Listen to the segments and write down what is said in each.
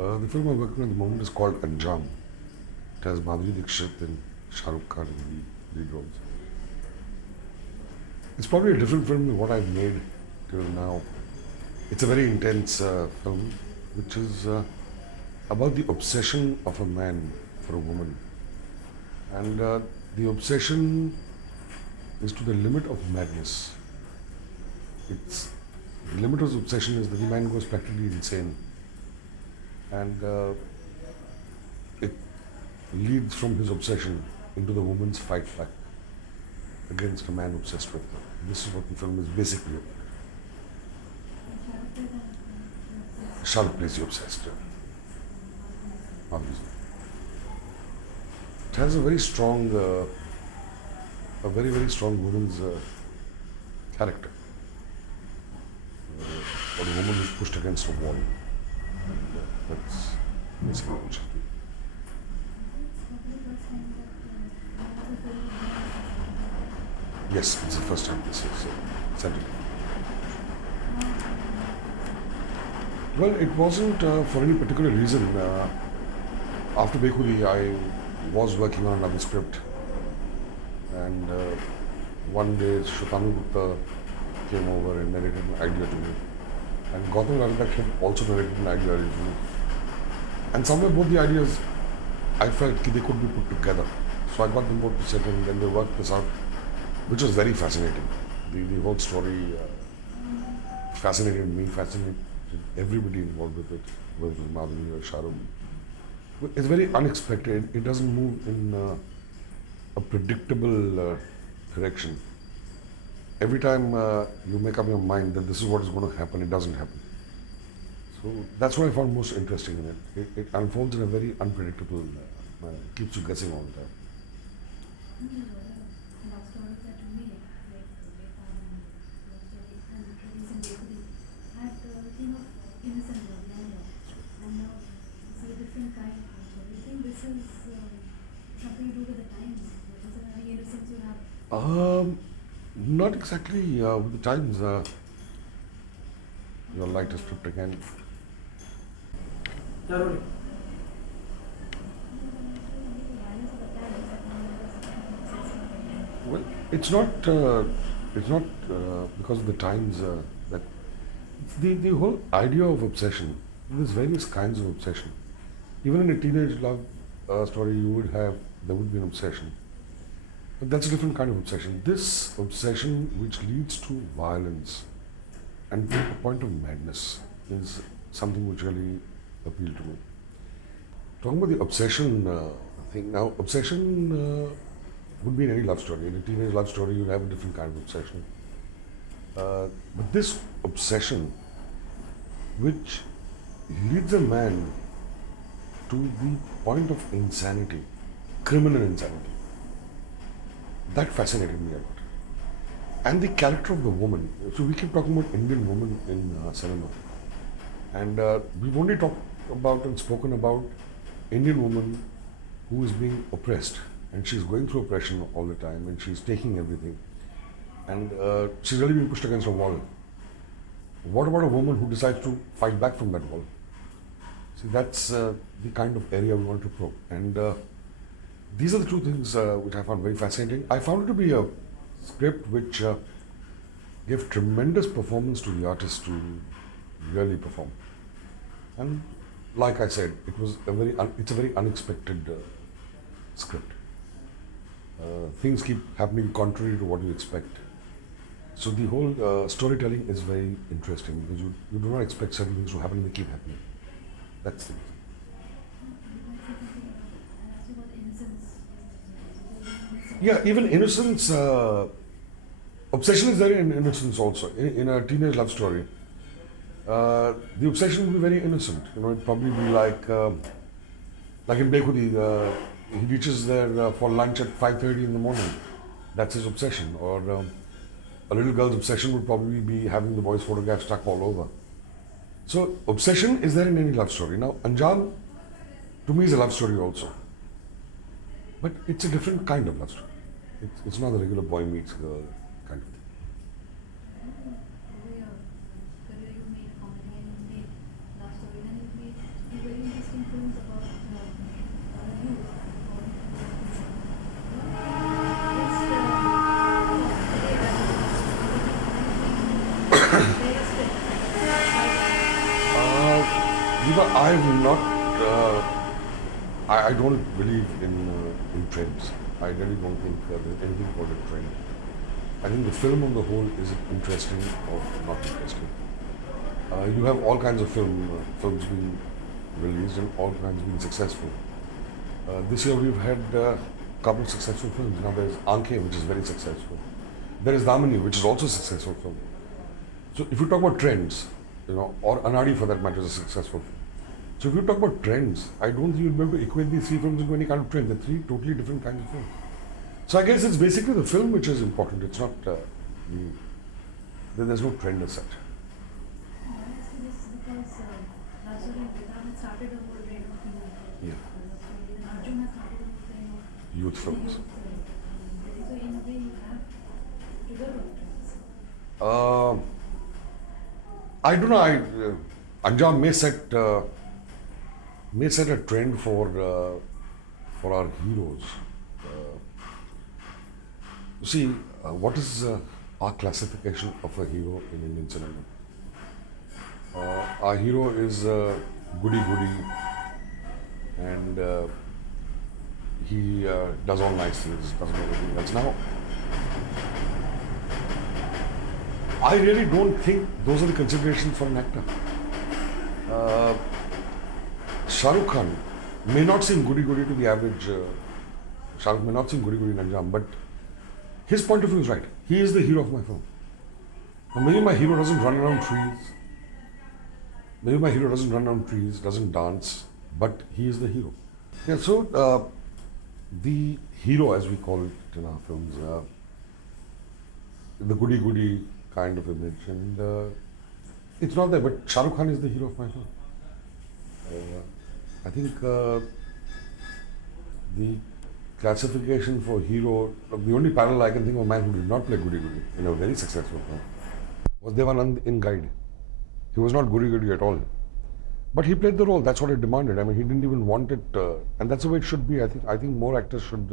The film I'm working on at the moment is called Anjaam. It has Madhuri Dixit and Shah Rukh Khan in the lead roles. It's probably a different film than what I've made till now. It's a very intense film, which is about the obsession of a man for a woman. And the obsession is to the limit of madness. It's the limit of his obsession is that the man goes practically insane, and it leads from his obsession into the woman's fight back against a man obsessed with her. This is what the film is basically about. Shahrukh plays the obsessed, obviously. It has a very strong, very strong woman's character. Or a woman who's pushed against a wall. That's basically what she's doing. Yes, it's the first time this is centered. Well, it wasn't for any particular reason. After Bekhudi, I was working on another script, and one day Shutanu Gupta came over and narrated an idea to me, and Gautam Ranakshit also narrated an idea to me. And somewhere both the ideas, I felt that they could be put together. So I got them both to sit and then they worked this out, which was very fascinating. The whole story fascinated me, fascinated everybody involved with it, whether it was Madhuri or Shah Rukh. It's very unexpected. It doesn't move in a predictable direction. Every time you make up your mind that this is what is going to happen, it doesn't happen. So that's what I found most interesting in it. It unfolds in a very unpredictable manner. It keeps you guessing all the time. Not exactly with the times. You'll like the script again. Well, it's not because of the times that the whole idea of obsession. There's various kinds of obsession. Even in a teenage love story, there would be an obsession. But that's a different kind of obsession. This obsession, which leads to violence and to a point of madness, is something which really appealed to me. Talking about the obsession thing, now obsession would be in any love story. In a teenage love story, you'd have a different kind of obsession. But this obsession, which leads a man to the point of insanity, criminal insanity, that fascinated me a lot. And the character of the woman. So we keep talking about Indian women in cinema. And we've only talked about and spoken about Indian woman who is being oppressed. And she's going through oppression all the time and she's taking everything. And she's really being pushed against a wall. What about a woman who decides to fight back from that wall? See, that's the kind of area we want to probe. And these are the two things which I found very fascinating. I found it to be a script which gave tremendous performance to the artists to really perform. And like I said, it's a very unexpected script. Things keep happening contrary to what you expect. So the whole storytelling is very interesting because you do not expect certain things to happen and they keep happening. That's the reason. Yeah, even innocence, obsession is there in innocence also. In a teenage love story, the obsession will be very innocent. It'd probably be like in Bekhudi, he reaches there for lunch at 5:30 in the morning. That's his obsession. Or a little girl's obsession would probably be having the boy's photograph stuck all over. So obsession is there in any love story. Now, Anjaam, to me, is a love story also. But it's a different kind of love story. It's not the regular boy meets girl kind of thing. Career you made comedy and you made love story, then you made very I've not. I don't believe in trends. I really don't think there's anything called a trend. I think the film on the whole is interesting or not interesting. You have all kinds of films being released and all kinds being successful. This year we've had a couple of successful films. Now there's Aankhein, which is very successful. There is Damini, which is also a successful film. So if you talk about trends, or Anadi for that matter is a successful film. So if you talk about trends, I don't think you'll be able to equate these three films into any kind of trend. They're three totally different kinds of films. So I guess it's basically the film which is important. It's not, there's no trend as such. Yeah. Youth films. I don't know. Anjaam may set a trend for our heroes. You see, what is our classification of a hero in Indian cinema? Our hero is goody-goody, and he does all nice things, doesn't do anything else. Now, I really don't think those are the considerations for an actor. Shah Rukh Khan may not seem goody-goody to the average. Shah Rukh may not seem goody-goody in Anjaam, but his point of view is right. He is the hero of my film. Now, maybe my hero doesn't run around trees. Maybe my hero doesn't run around trees, doesn't dance, but he is the hero. Yeah, so the hero, as we call it in our films, the goody-goody kind of image, and it's not there, but Shah Rukh Khan is the hero of my film. I think the classification for hero, the only parallel I can think of a man who did not play goody-goody in a very successful film was Dev Anand in Guide. He was not goody-goody at all. But he played the role, that's what it demanded. I mean, he didn't even want it, and that's the way it should be. I think more actors should.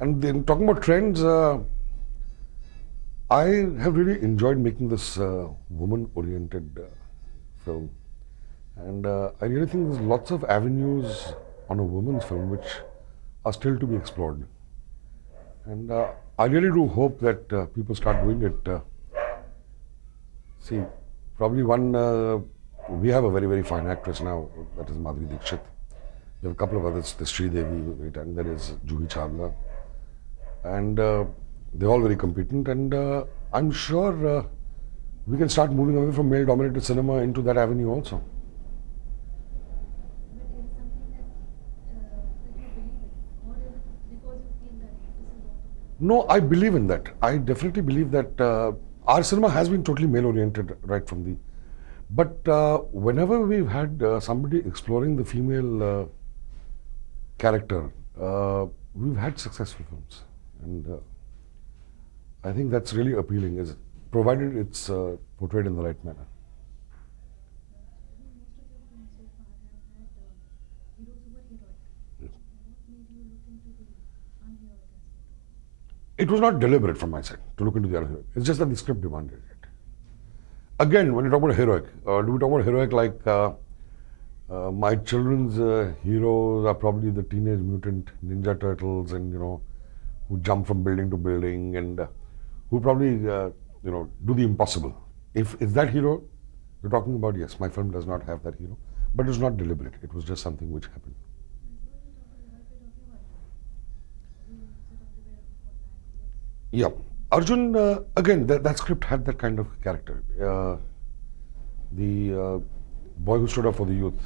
And then talking about trends, I have really enjoyed making this woman-oriented film. And I really think there's lots of avenues on a woman's film which are still to be explored. And I really do hope that people start doing it. See, probably we have a very, very fine actress now, that is Madhuri Dixit. We have a couple of others, there's Sridevi, and there is Juhi Chawla. And they're all very competent, and I'm sure we can start moving away from male-dominated cinema into that avenue also. No, I believe in that. I definitely believe that our cinema has been totally male-oriented right from the... But whenever we've had somebody exploring the female character, we've had successful films. And I think that's really appealing, provided it's portrayed in the right manner. It was not deliberate from my side to look into the unheroic. It's just that the script demanded it. Again, when you talk about heroic, do we talk about heroic like my children's heroes are probably the Teenage Mutant Ninja Turtles, and who jump from building to building, and who probably do the impossible. If that hero you're talking about, yes, my film does not have that hero, but it was not deliberate. It was just something which happened. Yeah, Arjun, again, that script had that kind of character. The boy who stood up for the youth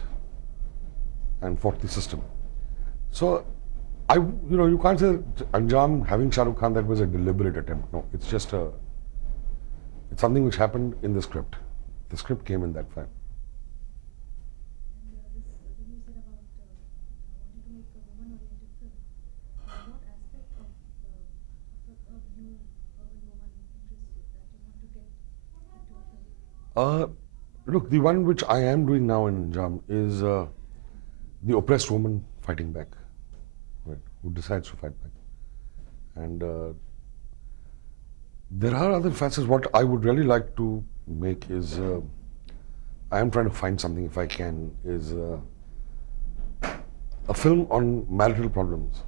and fought the system. So, you can't say that Anjaam having Shah Rukh Khan, that was a deliberate attempt. No, it's just it's something which happened in the script. The script came in that time. Look, the one which I am doing now in Anjaam is the oppressed woman fighting back, right, who decides to fight back. And there are other facets. What I would really like to make is, I am trying to find something, if I can, is a film on marital problems.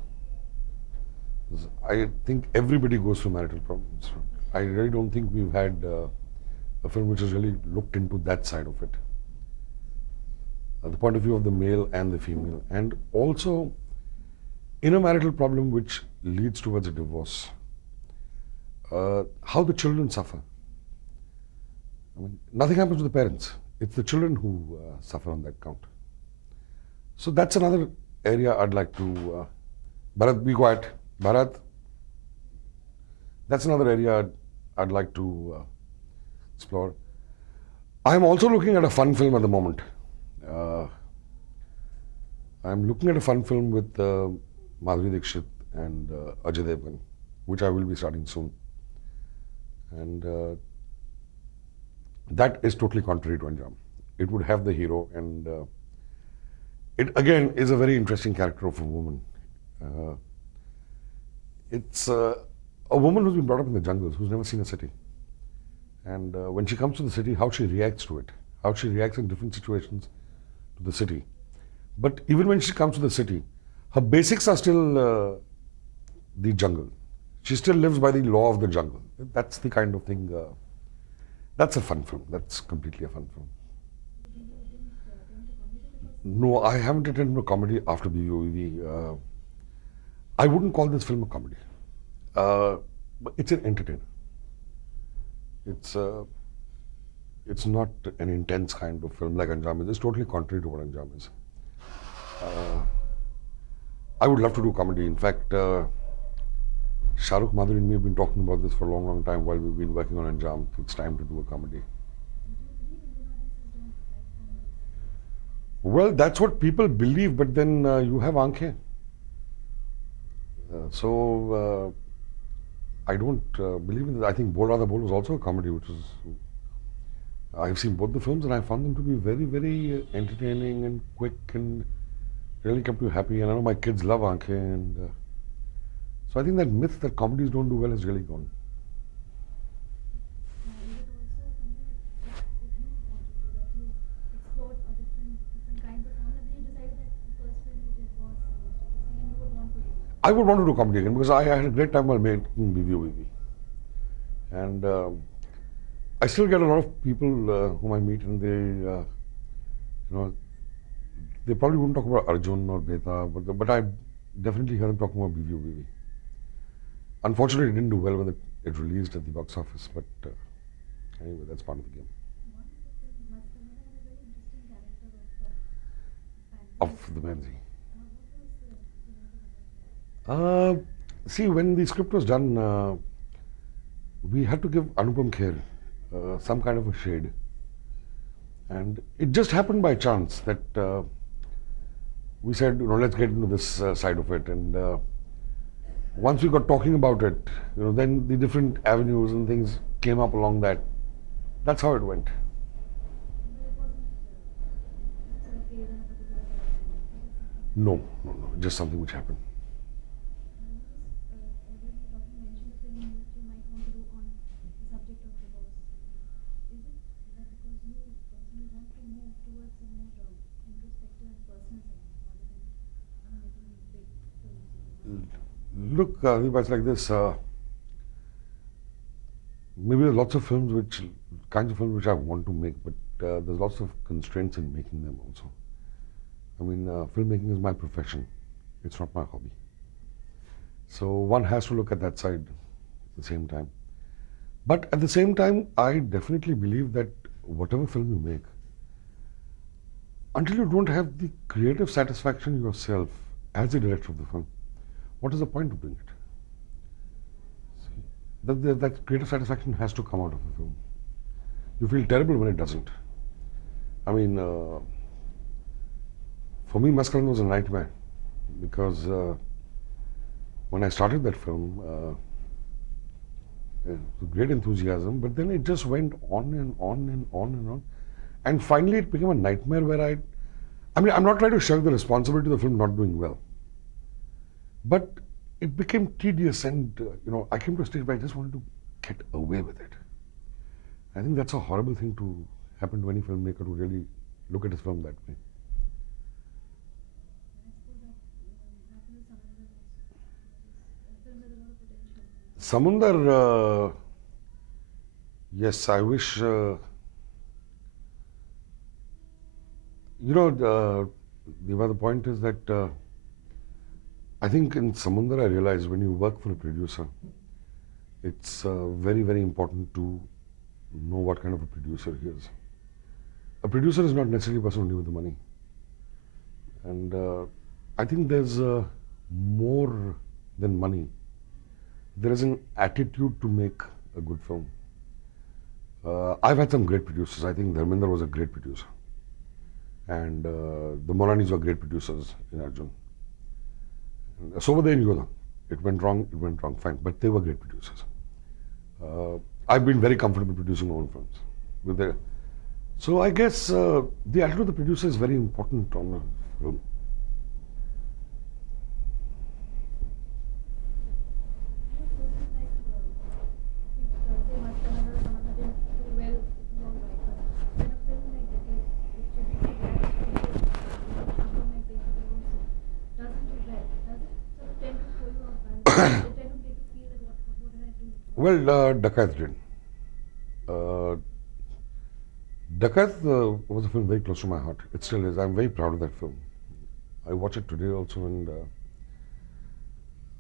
I think everybody goes through marital problems. I really don't think we've had a film which has really looked into that side of it. The point of view of the male and the female. And also, in a marital problem which leads towards a divorce, how the children suffer. I mean, nothing happens to the parents. It's the children who suffer on that count. So that's another area I'd like to... Bharat, be quiet. Bharat. That's another area I'd like to explore. I'm also looking at a fun film at the moment. I'm looking at a fun film with Madhuri Dixit and Ajay Devgan, which I will be starting soon. And that is totally contrary to Anjaam. It would have the hero, and it again is a very interesting character of a woman. It's a woman who's been brought up in the jungles, who's never seen a city. And when she comes to the city, how she reacts to it, how she reacts in different situations to the city. But even when she comes to the city, her basics are still the jungle. She still lives by the law of the jungle. That's the kind of thing. That's a fun film. That's completely a fun film. No, I haven't attended a comedy after BVOV. I wouldn't call this film a comedy. But it's an entertainer. It's not an intense kind of film like Anjaam is. It's totally contrary to what Anjaam is. I would love to do comedy. In fact, Shahrukh, Madhuri and me have been talking about this for a long, long time while we've been working on Anjaam. It's time to do a comedy. Well, that's what people believe, but then you have aankhein. I don't believe in this. I think Bol Raadha Bol was also a comedy, which was... I've seen both the films and I found them to be very, very entertaining and quick and really kept you happy. And I know my kids love aankhein. And so I think that myth that comedies don't do well is really gone. I would want to do comedy again because I had a great time while making BVOV. And I still get a lot of people whom I meet and they, they probably wouldn't talk about Arjun or Beta, but I definitely hear them talking about BVOV. Unfortunately, it didn't do well when it released at the box office, but anyway, that's part of the game. Of the Manzi. See, when the script was done, we had to give Anupam Kher some kind of a shade. And it just happened by chance that we said, let's get into this side of it. And once we got talking about it, then the different avenues and things came up along that. That's how it went. No, just something which happened. Look, it's like this. Maybe there's lots of films kinds of films which I want to make, but there's lots of constraints in making them also. I mean, filmmaking is my profession. It's not my hobby. So one has to look at that side at the same time. But at the same time, I definitely believe that whatever film you make, until you don't have the creative satisfaction yourself as the director of the film, what is the point of doing it? See, that creative satisfaction has to come out of the film. You feel terrible when it doesn't. I mean, for me, Maskaran was a nightmare because when I started that film, with great enthusiasm, but then it just went on and on and on and on. And finally, it became a nightmare where I'm not trying to shirk the responsibility of the film not doing well. But it became tedious and, I came to a stage where I just wanted to get away with it. I think that's a horrible thing to happen to any filmmaker to really look at his film that way. Samundar, yes, I wish, the point is that I think in Samundar I realized when you work for a producer, it's very, very important to know what kind of a producer he is. A producer is not necessarily a person only with the money. And I think there's more than money. There is an attitude to make a good film. I've had some great producers. I think Dharmender was a great producer. And the Moranis were great producers in Arjun. And so were they in Yoda. It went wrong, fine. But they were great producers. I've been very comfortable producing my own films. So I guess the attitude of the producer is very important on a film. Well, Dakat did. Dakat was a film very close to my heart. It still is. I'm very proud of that film. I watch it today also, and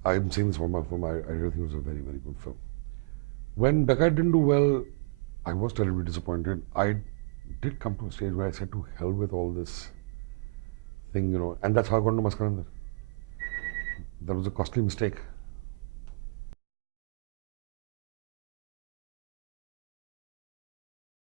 I'm saying this for my film. I really think it was a very, very good film. When Dakat didn't do well, I was terribly disappointed. I did come to a stage where I said, to hell with all this thing, and that's how I got into Maskarandar. That was a costly mistake.